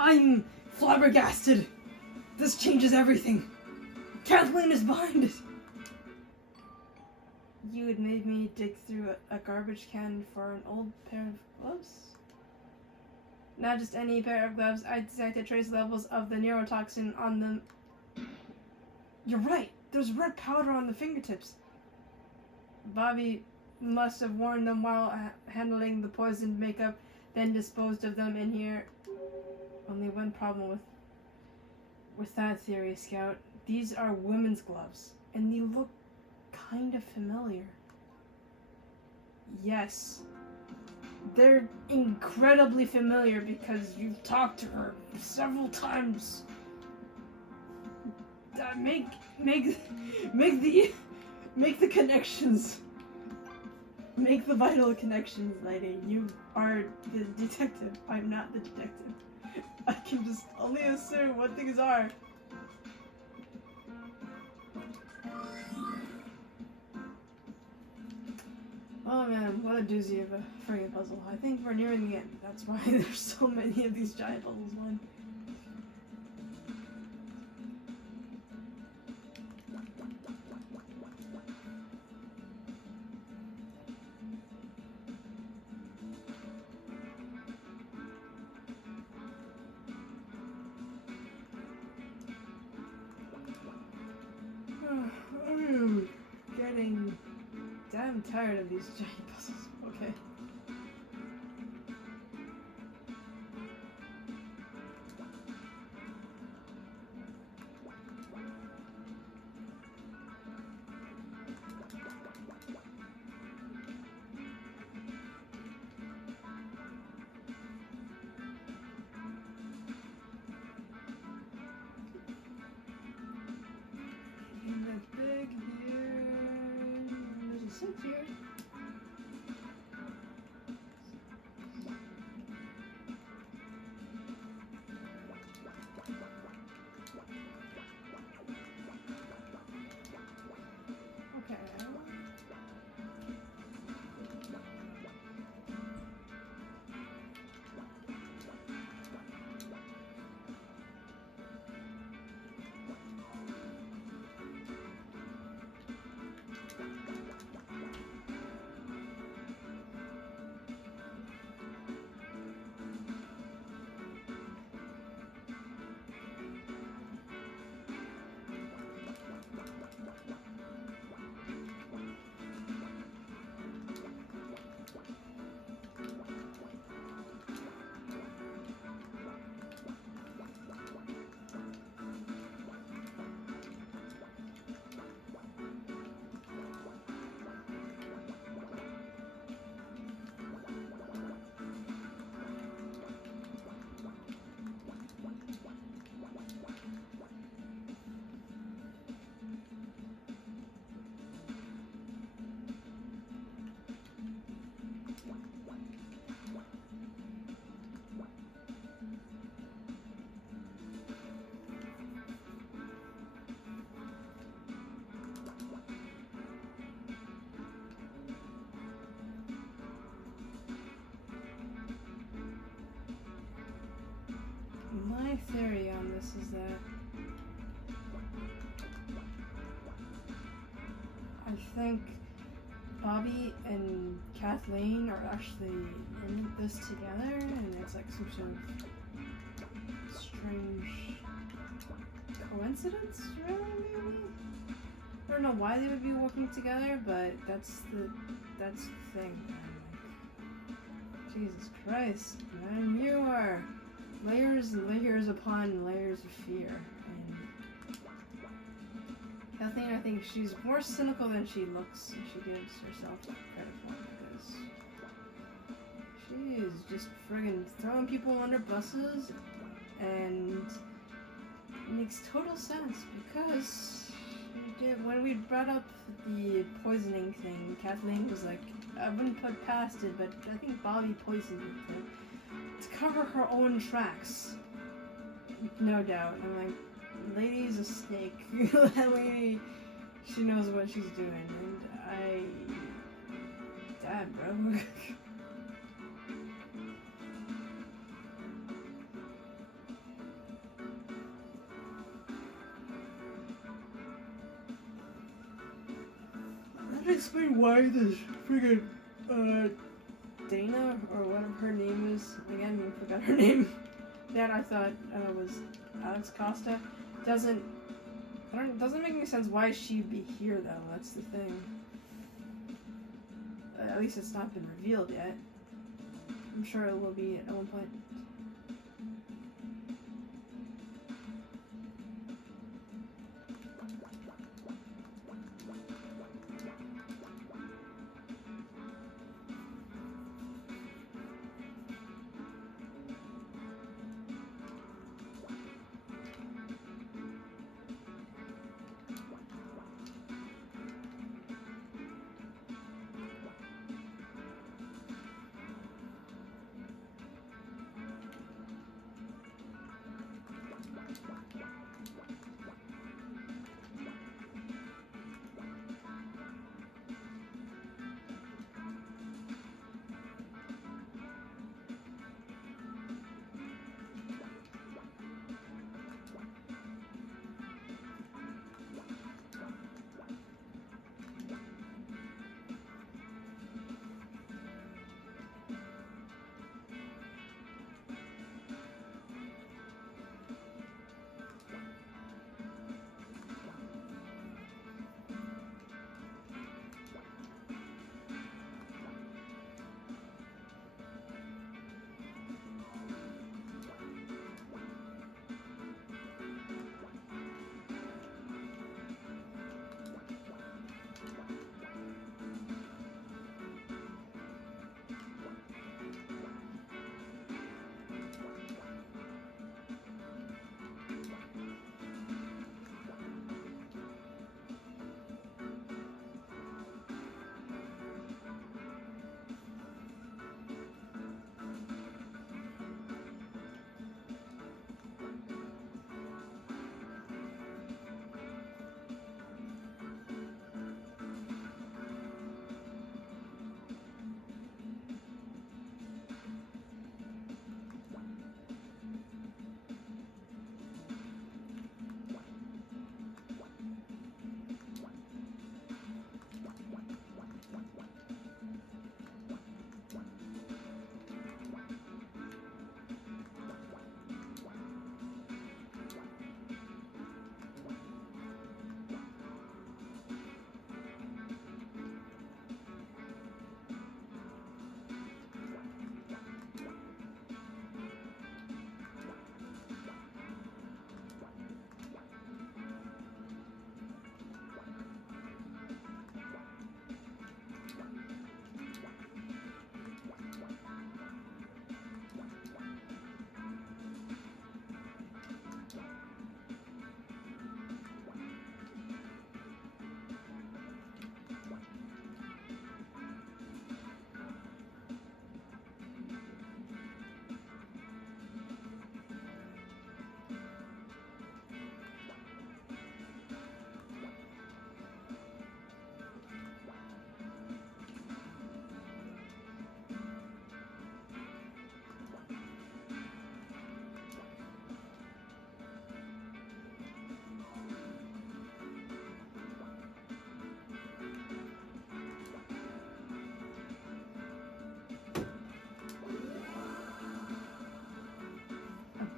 I'm flabbergasted. This changes everything. Kathleen is behind it. You had made me dig through a garbage can for an old pair of gloves? Not just any pair of gloves. I detected trace levels of the neurotoxin on them. You're right. There's red powder on the fingertips. Bobby must have worn them while handling the poisoned makeup, then disposed of them in here. Only one problem with that theory, Scout. These are women's gloves, and they look kind of familiar. Yes. They're incredibly familiar because you've talked to her several times. Make the connections. Make the vital connections, lady. You are the detective. I'm not the detective. I can just only assume what things are. Oh man, what a doozy of a friggin' puzzle. I think we're nearing the end. That's why there's so many of these giant puzzles, man. I'm getting damn tired of these giant puzzles. Okay. And the big here. There's a sink here. Okay. My theory on this is that I think Bobby and Kathleen are actually in this together, and it's like some sort of strange coincidence, really, maybe? I don't know why they would be working together, but that's the thing, man. Like, Jesus Christ, man, you are layers and layers upon layers of fear. And Kathleen, I think she's more cynical than she looks, and she gives herself credit for, because she is just friggin' throwing people under buses, and it makes total sense because she did, when we brought up the poisoning thing, Kathleen was like, I wouldn't put past it, but I think Bobby poisoned it to cover her own tracks. No doubt. I'm like, lady's a snake. That lady, she knows what she's doing, and damn, bro. explain why this friggin' Dana, or whatever her name is, again, I forgot her name, that I thought was Alex Costa, doesn't make any sense why she'd be here, though. That's the thing. At least it's not been revealed yet. I'm sure it will be at one point.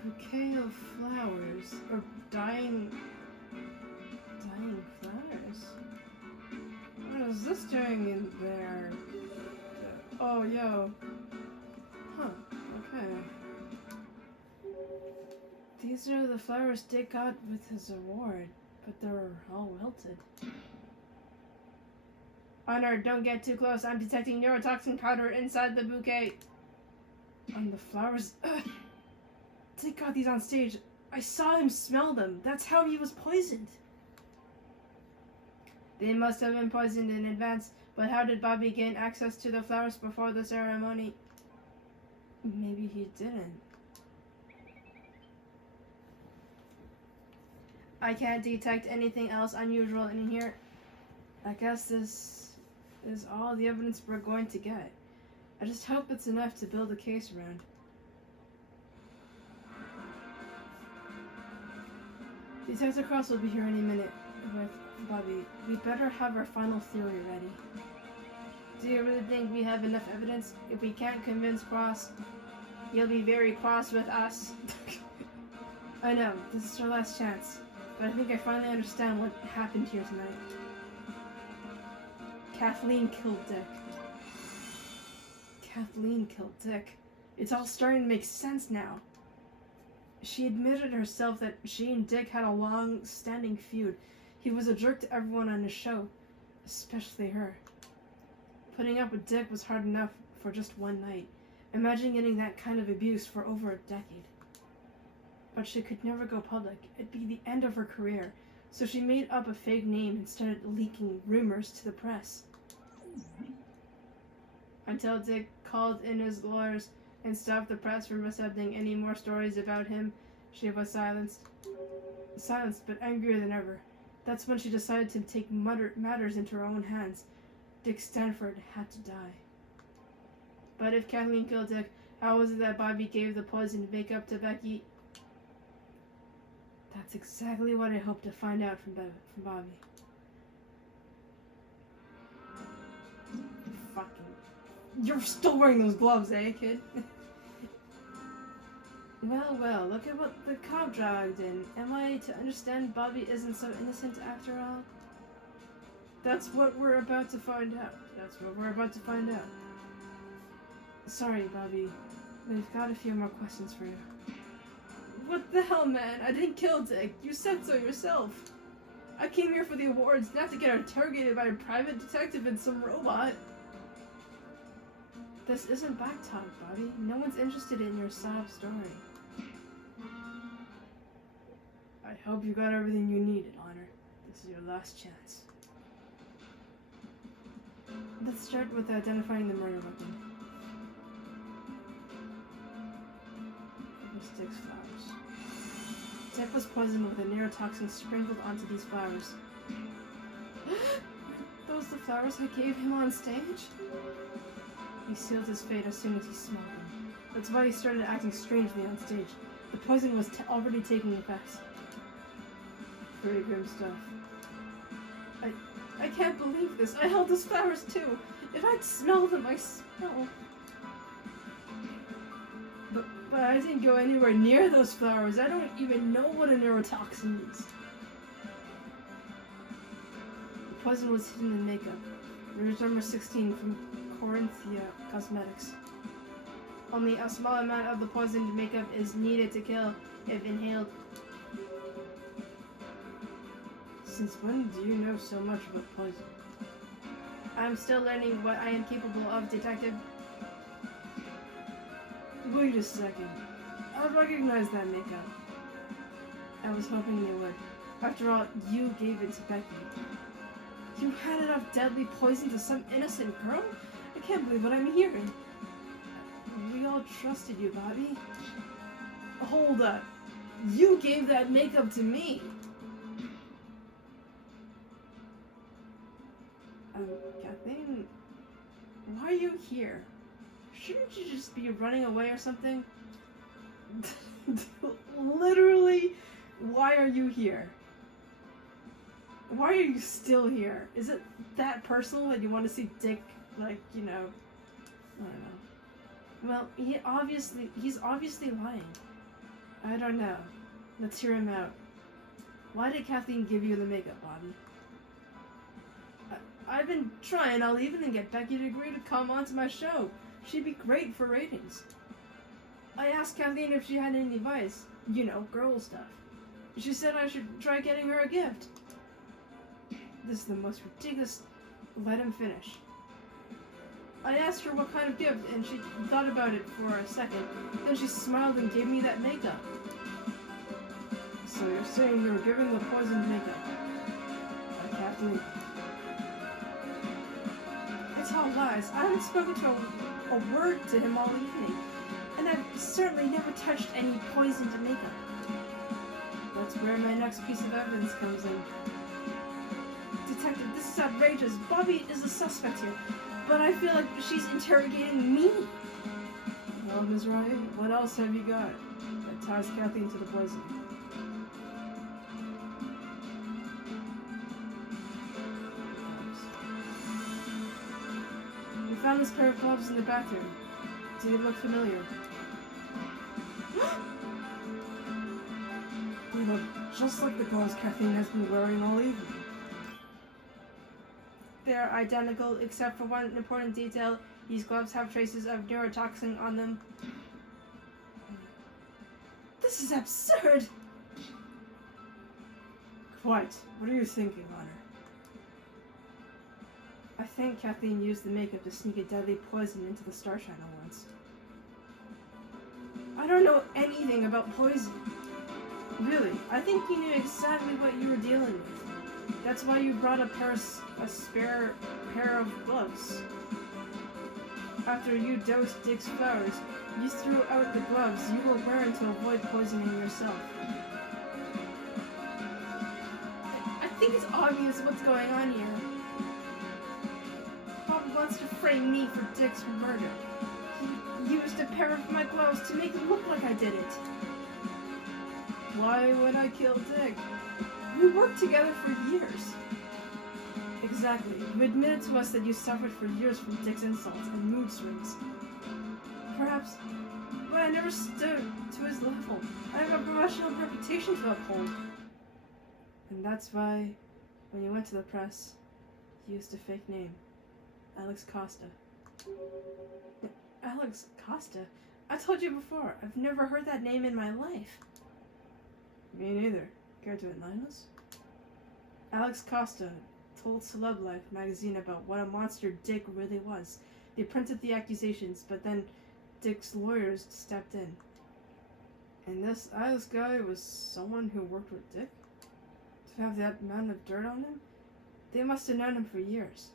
Bouquet of flowers, or dying flowers. What is this doing in there? Oh, yo. Huh, okay. These are the flowers Dick got with his award, but they're all wilted. Honor, don't get too close. I'm detecting neurotoxin powder inside the bouquet. And the flowers... Dick got these on stage. I saw him smell them. That's how he was poisoned. They must have been poisoned in advance, but how did Bobby gain access to the flowers before the ceremony? Maybe he didn't. I can't detect anything else unusual in here. I guess this is all the evidence we're going to get. I just hope it's enough to build a case around. Detective Cross will be here any minute. with Bobby, we better have our final theory ready. Do you really think we have enough evidence? If we can't convince Cross, you'll be very cross with us. I know, this is our last chance, but I think I finally understand what happened here tonight. Kathleen killed Dick. Kathleen killed Dick. It's all starting to make sense now. She admitted herself that she and Dick had a long-standing feud. He was a jerk to everyone on the show, especially her. Putting up with Dick was hard enough for just one night. Imagine getting that kind of abuse for over a decade. But she could never go public. It'd be the end of her career. So she made up a fake name and started leaking rumors to the press. Until Dick called in his lawyers and stopped the press from accepting any more stories about him, she was silenced. Silenced, but angrier than ever. That's when she decided to take matters into her own hands. Dick Stanford had to die. But if Kathleen killed Dick, how was it that Bobby gave the poisoned makeup to Becky? That's exactly what I hope to find out from Bobby. You're still wearing those gloves, eh, kid? Well, look at what the cop dragged in. Am I to understand Bobby isn't so innocent after all? That's what we're about to find out. Sorry, Bobby. We've got a few more questions for you. What the hell, man? I didn't kill Dick. You said so yourself. I came here for the awards, not to get interrogated by a private detective and some robot. This isn't backtalk, Bobby. No one's interested in your sob story. I hope you got everything you needed, Honor. This is your last chance. Let's start with identifying the murder weapon. It was Dick's flowers. Dick was poisoned with a neurotoxin sprinkled onto these flowers. Those the flowers I gave him on stage? He sealed his fate as soon as he smelled them. That's why he started acting strangely on stage. The poison was already taking effect. Pretty grim stuff. I can't believe this. I held those flowers too. If I'd smelled them, I smell. But I didn't go anywhere near those flowers. I don't even know what a neurotoxin is. The poison was hidden in makeup. There's number 16 from Corinthia Cosmetics. Only a small amount of the poisoned makeup is needed to kill if inhaled. Since when do you know so much about poison? I'm still learning what I am capable of, Detective. Wait a second. I recognize that makeup. I was hoping you would. After all, you gave it to Becky. You handed off deadly poison to some innocent girl? I can't believe what I'm hearing. We all trusted you, Bobby. Hold up. You gave that makeup to me. Kathleen, why are you here? Shouldn't you just be running away or something? Literally, why are you here? Why are you still here? Is it that personal that you want to see Dick, like, you know, I don't know. Well, he's obviously lying. I don't know. Let's hear him out. Why did Kathleen give you the makeup, Bobby? I've been trying. I'll even get Becky to agree to come onto my show. She'd be great for ratings. I asked Kathleen if she had any advice. You know, girl stuff. She said I should try getting her a gift. This is the most ridiculous. Let him finish. I asked her what kind of gift, and she thought about it for a second. Then she smiled and gave me that makeup. So you're saying you were giving the poisoned makeup? By Kathleen. It's all lies. I haven't spoken to a word to him all evening. And I've certainly never touched any poisoned makeup. That's where my next piece of evidence comes in. Detective, this is outrageous. Bobby is a suspect here, but I feel like she's interrogating me. Well, Ms. Wright, what else have you got that ties Kathleen to the poison? this pair of gloves in the bathroom. Do they look familiar? They look just like the gloves Kathleen has been wearing all evening. They are identical except for one important detail. These gloves have traces of neurotoxin on them. This is absurd! Quite. What are you thinking, Honor? I think Kathleen used the makeup to sneak a deadly poison into the Star Channel once. I don't know anything about poison. Really, I think you knew exactly what you were dealing with. That's why you brought a spare pair of gloves. After you dosed Dick's flowers, you threw out the gloves you were wearing to avoid poisoning yourself. I think it's obvious what's going on here. Bob wants to frame me for Dick's murder. He used a pair of my gloves to make it look like I did it. Why would I kill Dick? We worked together for years. Exactly. You admitted to us that you suffered for years from Dick's insults and mood swings. Perhaps, but I never stood to his level. I have a professional reputation to uphold. And that's why, when you went to the press, you used a fake name. Alex Costa. Alex Costa? I told you before, I've never heard that name in my life. Me neither. Care to enlighten us? Alex Costa told Celeb Life magazine about what a monster Dick really was. They printed the accusations, but then Dick's lawyers stepped in. And this Alex guy was someone who worked with Dick? To have that amount of dirt on him? They must have known him for years.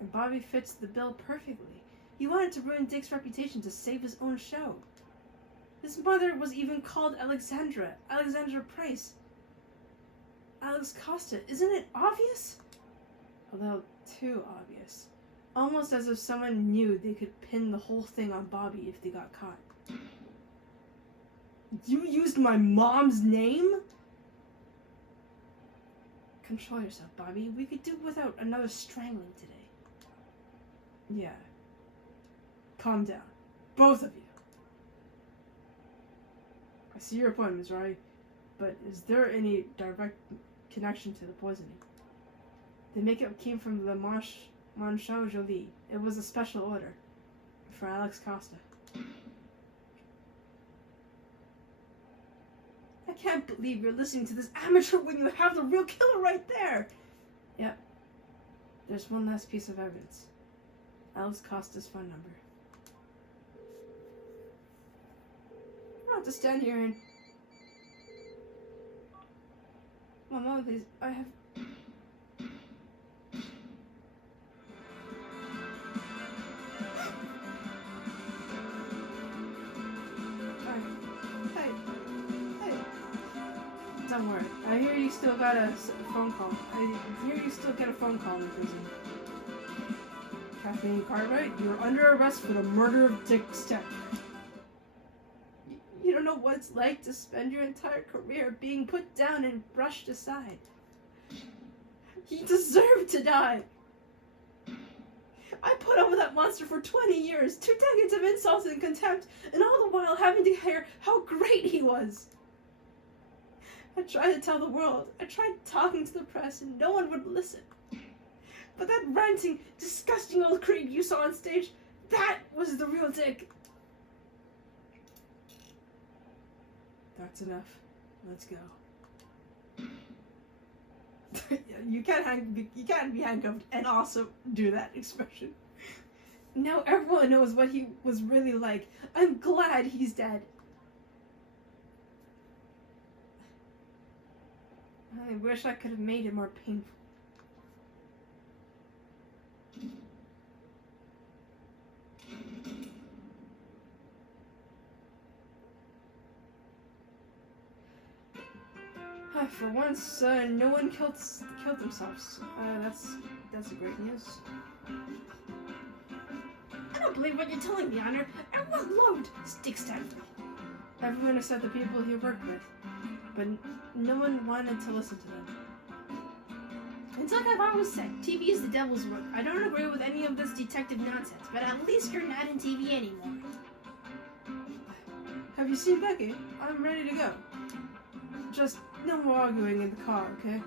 And Bobby fits the bill perfectly. He wanted to ruin Dick's reputation to save his own show. His mother was even called Alexandra Price. Alex Costa, isn't it obvious? A little too obvious. Almost as if someone knew they could pin the whole thing on Bobby if they got caught. You used my mom's name? Control yourself, Bobby. We could do without another strangling today. Yeah. Calm down. Both of you. I see your point, Ms. Rai, but is there any direct connection to the poisoning? The makeup came from the Monchau Jolie. It was a special order for Alex Costa. I can't believe you're listening to this amateur when you have the real killer right there! Yep. There's one last piece of evidence. Alex Costa's phone number. I don't have to stand here and... Well, none of these... I have... Hey. Don't worry. I hear you still got a phone call. I hear you still get a phone call in prison. Kathleen Cartwright, you're under arrest for the murder of Dick Steck. You don't know what it's like to spend your entire career being put down and brushed aside. He deserved to die. I put up with that monster for 20 years, 2 decades of insults and contempt, and all the while having to hear how great he was. I tried to tell the world, I tried talking to the press, and no one would listen. But that ranting, disgusting old creep you saw on stage, that was the real Dick. That's enough. Let's go. You can't be handcuffed and also do that expression. Now everyone knows what he was really like. I'm glad he's dead. I wish I could have made it more painful. For once, no one killed themselves. That's a great news. I don't believe what you're telling me, Honor. Everyone loved Dick Stanley. Everyone except the people he worked with, but no one wanted to listen to them. It's like I've always said, TV is the devil's work. I don't agree with any of this detective nonsense, but at least you're not in TV anymore. Have you seen Becky? I'm ready to go. Just no more arguing in the car, okay?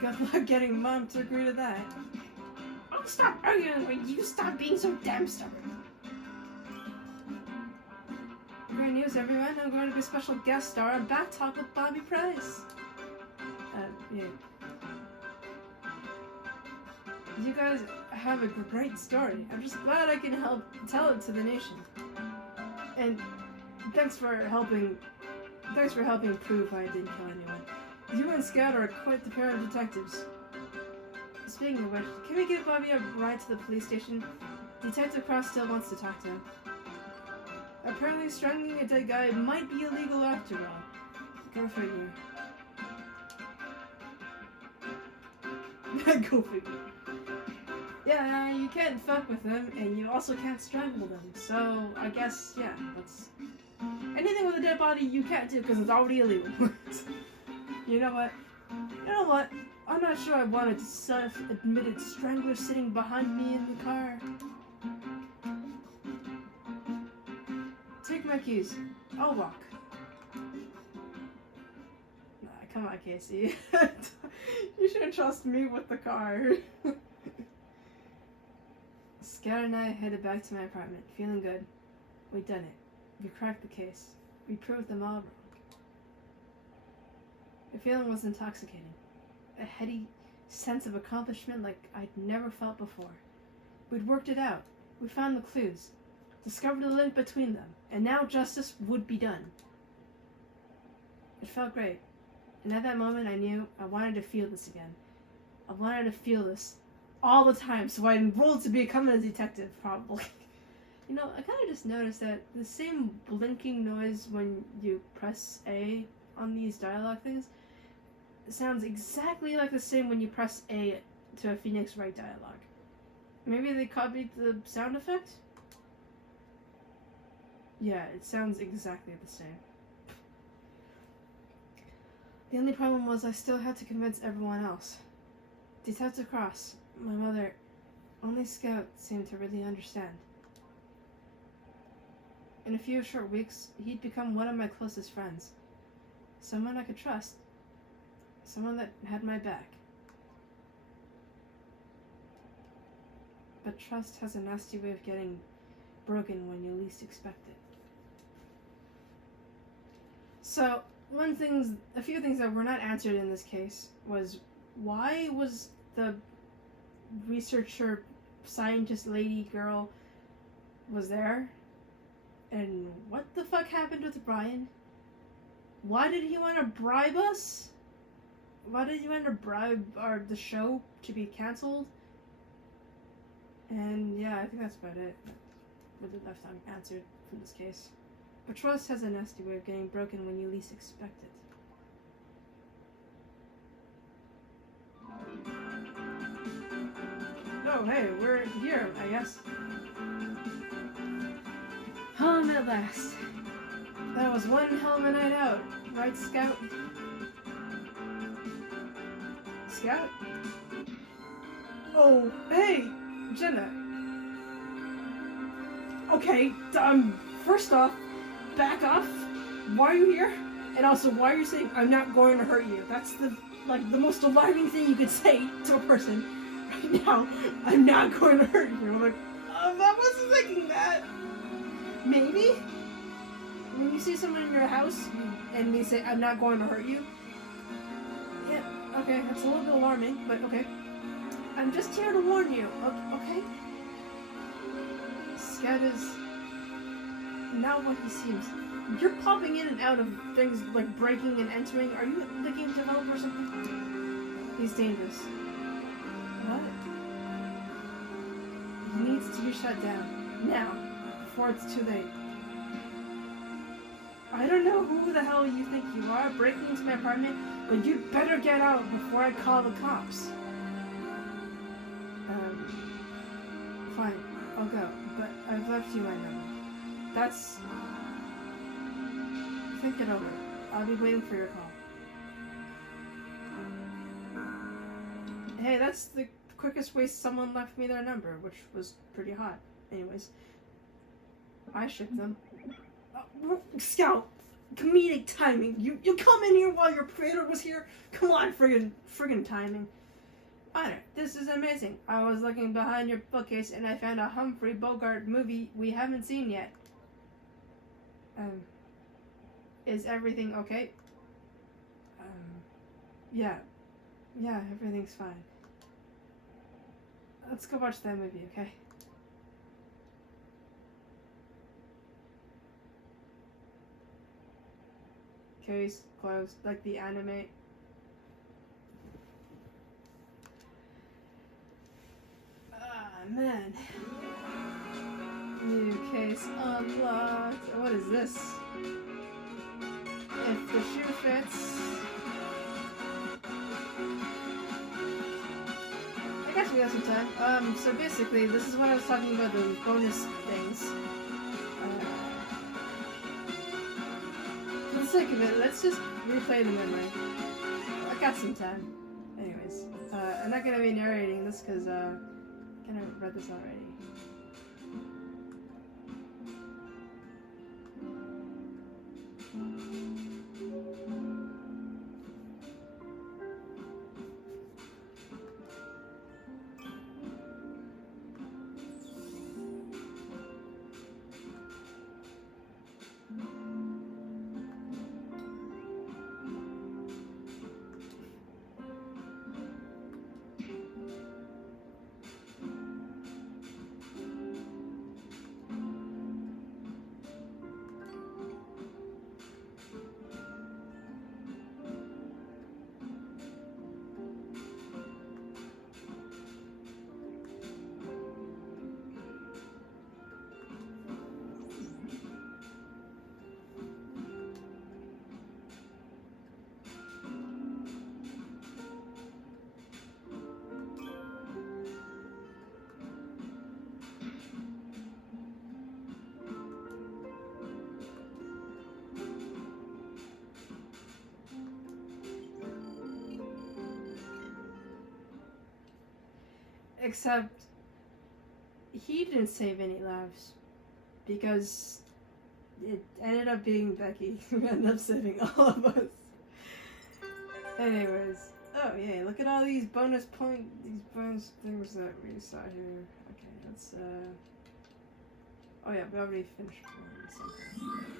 Good luck getting Mom to agree to that. I'll stop arguing when you stop being so damn stubborn. Great news, everyone. I'm going to be a special guest star on Back Talk with Bobby Price. Yeah. You guys have a great story. I'm just glad I can help tell it to the nation. And thanks for helping prove I didn't kill anyone. You and Scout are quite the pair of detectives. Speaking of which, can we give Bobby a ride to the police station? Detective Cross still wants to talk to him. Apparently strangling a dead guy might be illegal after all. Go figure. Go figure. Yeah, you can't fuck with them, and you also can't strangle them. So, I guess, yeah, that's... Anything with a dead body you can't do because it's already illegal. You know what? I'm not sure I wanted a self-admitted strangler sitting behind me in the car. Take my keys. I'll walk. Nah, come on, Casey. You shouldn't trust me with the car. Scout and I headed back to my apartment, feeling good. We'd done it. We cracked the case. We proved them all wrong. The feeling was intoxicating. A heady sense of accomplishment like I'd never felt before. We'd worked it out. We found the clues. Discovered the link between them. And now justice would be done. It felt great. And at that moment I knew I wanted to feel this again. I wanted to feel this all the time, so I enrolled to become a detective, probably. You know, I kind of just noticed that the same blinking noise when you press A on these dialogue things sounds exactly like the same when you press A to a Phoenix Wright dialogue. Maybe they copied the sound effect? Yeah, it sounds exactly the same. The only problem was I still had to convince everyone else. Detective Cross, my mother, only Scout seemed to really understand. In a few short weeks, he'd become one of my closest friends. Someone I could trust. Someone that had my back. But trust has a nasty way of getting broken when you least expect it. So, a few things that were not answered in this case was, why was the researcher, scientist lady girl was there? And what the fuck happened with Brian? Why did he want to bribe us? Why did he want to bribe the show to be cancelled? And yeah, I think that's about it. With the left unanswered from this case. But trust has a nasty way of getting broken when you least expect it. Oh, hey, we're here, I guess. Home at last. That was one hell of a night out, right, Scout? Scout? Oh, hey, Jenna. Okay, first off, back off. Why are you here? And also, why are you saying I'm not going to hurt you? That's the most alarming thing you could say to a person right now. I'm not going to hurt you. I'm like, I wasn't thinking that. Maybe when you see someone in your house and they say I'm not going to hurt you. Yeah, okay, that's a little bit alarming, but okay. I'm just here to warn you, okay? Scout is not what he seems. You're popping in and out of things like breaking and entering. Are you the game developer or something? He's dangerous. What? He needs to be shut down. Now. Before it's too late. I don't know who the hell you think you are breaking into my apartment, but you'd better get out before I call the cops. Fine, I'll go, but I've left you my number. That's... Think it over. I'll be waiting for your call. Hey, that's the quickest way someone left me their number, which was pretty hot. Anyways, I shipped them. Scout, comedic timing. You come in here while your creator was here. Come on, friggin' timing. Honor, this is amazing. I was looking behind your bookcase and I found a Humphrey Bogart movie we haven't seen yet. Is everything okay? Yeah, everything's fine. Let's go watch that movie, okay? Case closed, like the anime. Ah, man. New case unlocked. What is this? If the shoe fits... I guess we have some time. So basically, this is what I was talking about, the bonus things. For the sake of it, let's just replay the memory. I got some time. Anyways, I'm not gonna be narrating this because, I kind of read this already. Except, he didn't save any lives, because it ended up being Becky who ended up saving all of us. Anyways, oh yeah, look at all these bonus bonus things that we saw here. Okay, let's, oh yeah, we already finished something.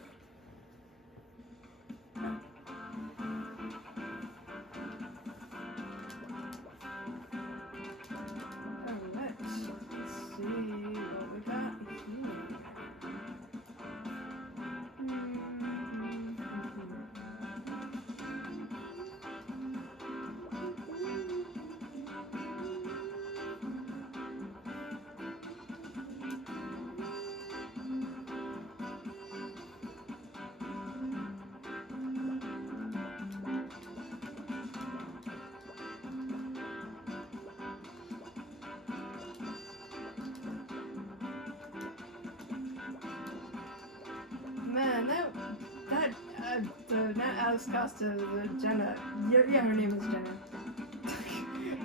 Man, not Alex Costa, the Jenna. Yeah, her name is Jenna.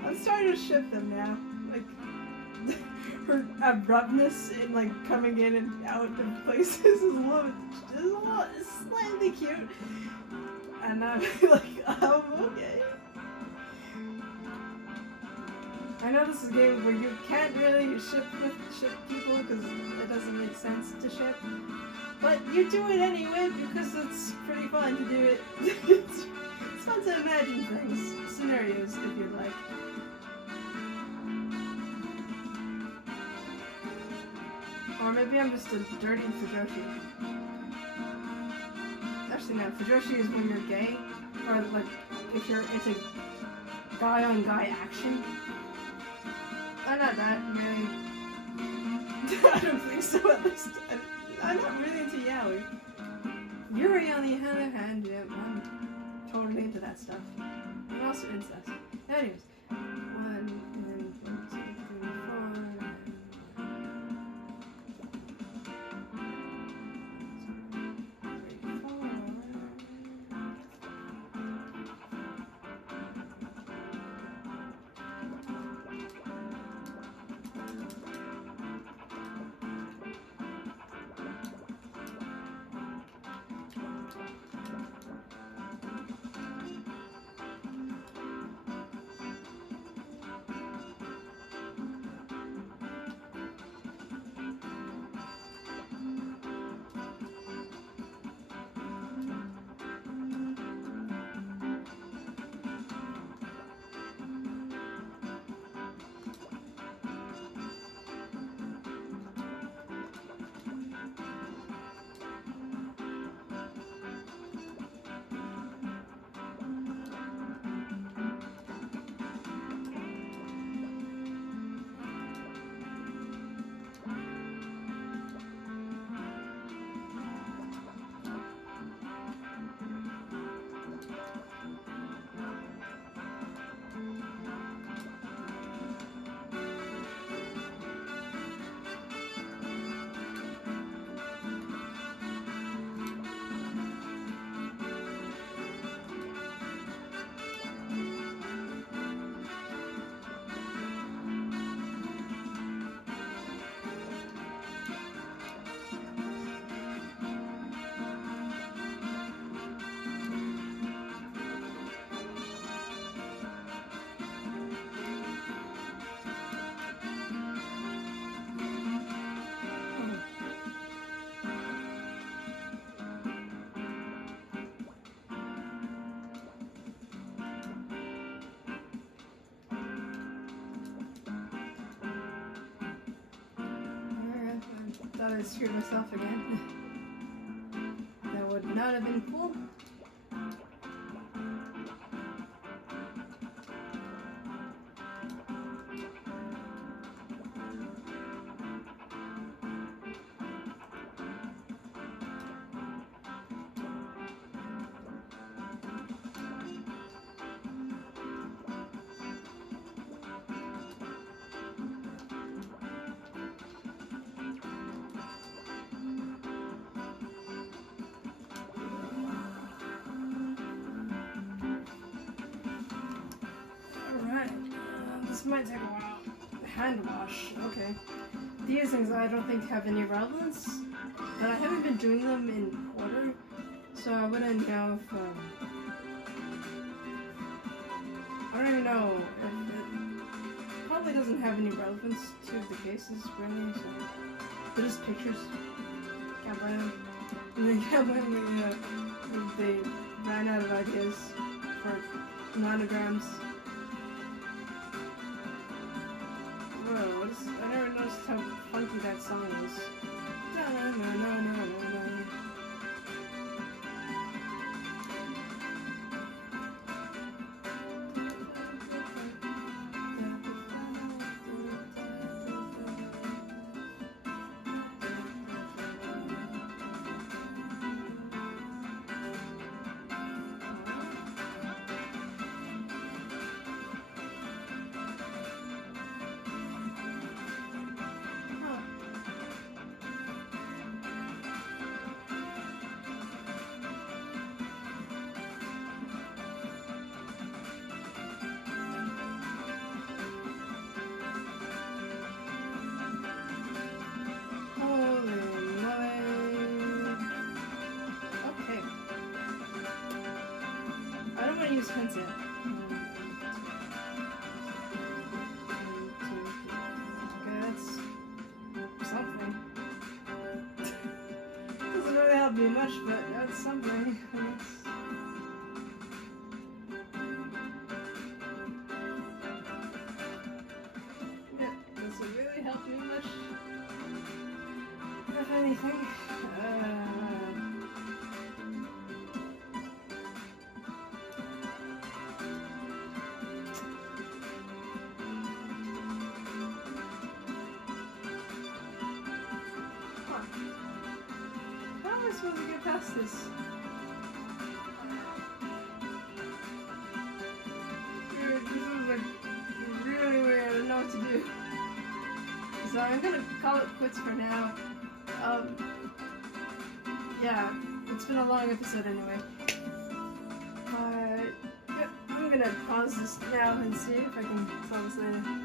I'm starting to ship them now. Like, her abruptness in, like, coming in and out of places is it's slightly cute. And I'm like, okay. I know this is a game where you can't really ship people because it doesn't make sense to ship. But you do it anyway because it's pretty fun to do it. It's fun to imagine things, scenarios, if you'd like. Or maybe I'm just a dirty Fujoshi. Actually, no, Fujoshi is when you're gay, or like if you're into guy-on-guy action. Oh, not that, really. I don't think so, at least. I'm not really into yaoi. Yuri, on the other hand, yeah, I'm totally into that stuff. And also incest. Anyways, 1, 2, 3, 4. thought I screwed myself again. That would not have been cool. This might take a while. Hand wash, okay. These things I don't think have any relevance, but I haven't been doing them in order, so I wouldn't know if, I don't even know if it probably doesn't have any relevance to the cases, really, so they're just pictures. Can't blame them. And then can't blame them, they ran out of ideas for nanograms. Whoa, I never noticed how funky that song is. Use hints yet. Okay, that's something. Doesn't really help me much, but that's something, I guess. Yeah, doesn't really help me much. If anything. How am I supposed to get past this? Dude, this is like really weird. I don't know what to do. So I'm gonna call it quits for now. Yeah, it's been a long episode anyway. Yeah, I'm gonna pause this now and see if I can solve this later.